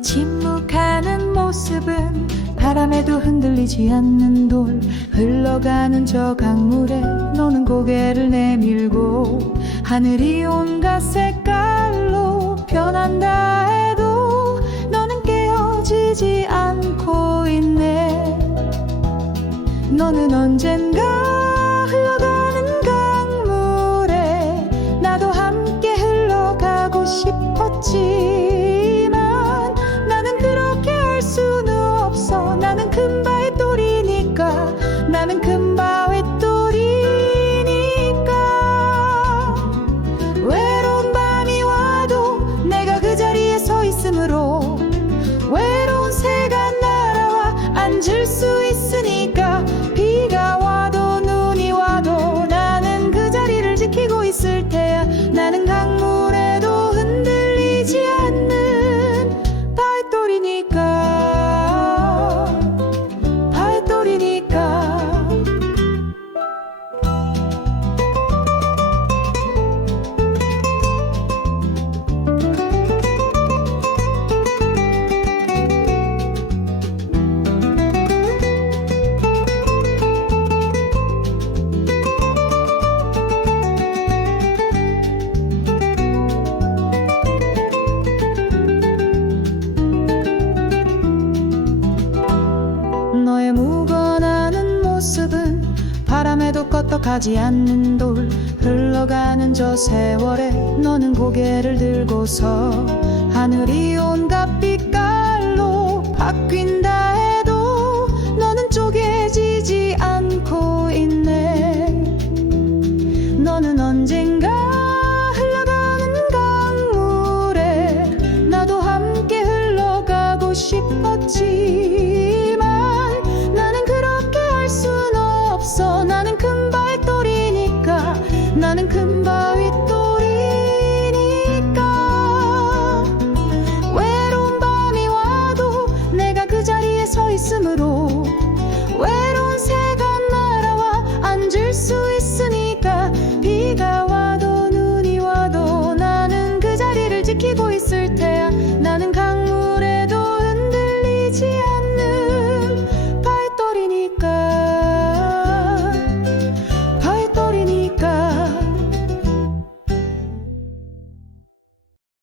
침묵하는 모습은 바람에도 흔들리지 않는 돌. 흘러가는 저 강물에 너는 고개를 내밀고 하늘이 온갖 색깔로 변한다 해도 너는 깨어지지 않고 있네. 너는 언젠가 흘러가는 강물에 나도 함께 흘러가고 싶었지 Winter so 묵어나는 모습은 바람에도 껐떡하지 않는 돌 흘러가는 저 세월에 너는 고개를 들고서 하늘이 온갖 빛깔로 바뀐다 해도 너는 쪼개지지 않고 있네. 너는 언젠가 흘러가는 강물에 나도 함께 흘러가고 싶었지 서 있으므로 왜